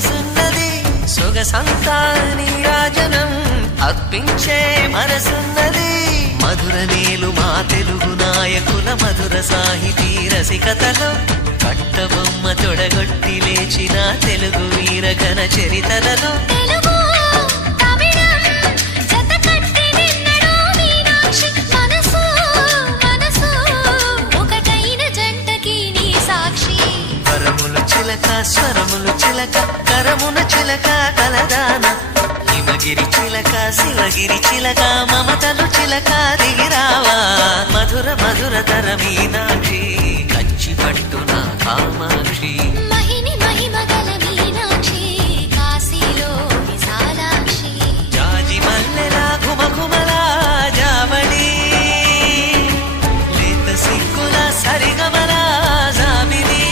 సొగసున్నది సొగసంతా నీరాజనం అర్పించే మనసున్నది మధుర నేలు మా తెలుగు నాయకుల మధుర సాహితీ రసికతలో కట్టబొమ్మ తొడగొట్టి లేచిన తెలుగు వీర ఘన చరితలలో స్వరములు చిలక కరమున చిలక కలదాన హిమగిరి చిలక శివగిరి చిలక మమతలు చిలక దిగిరావా మధుర మధుర తర మీనాక్షి కంచి పట్టున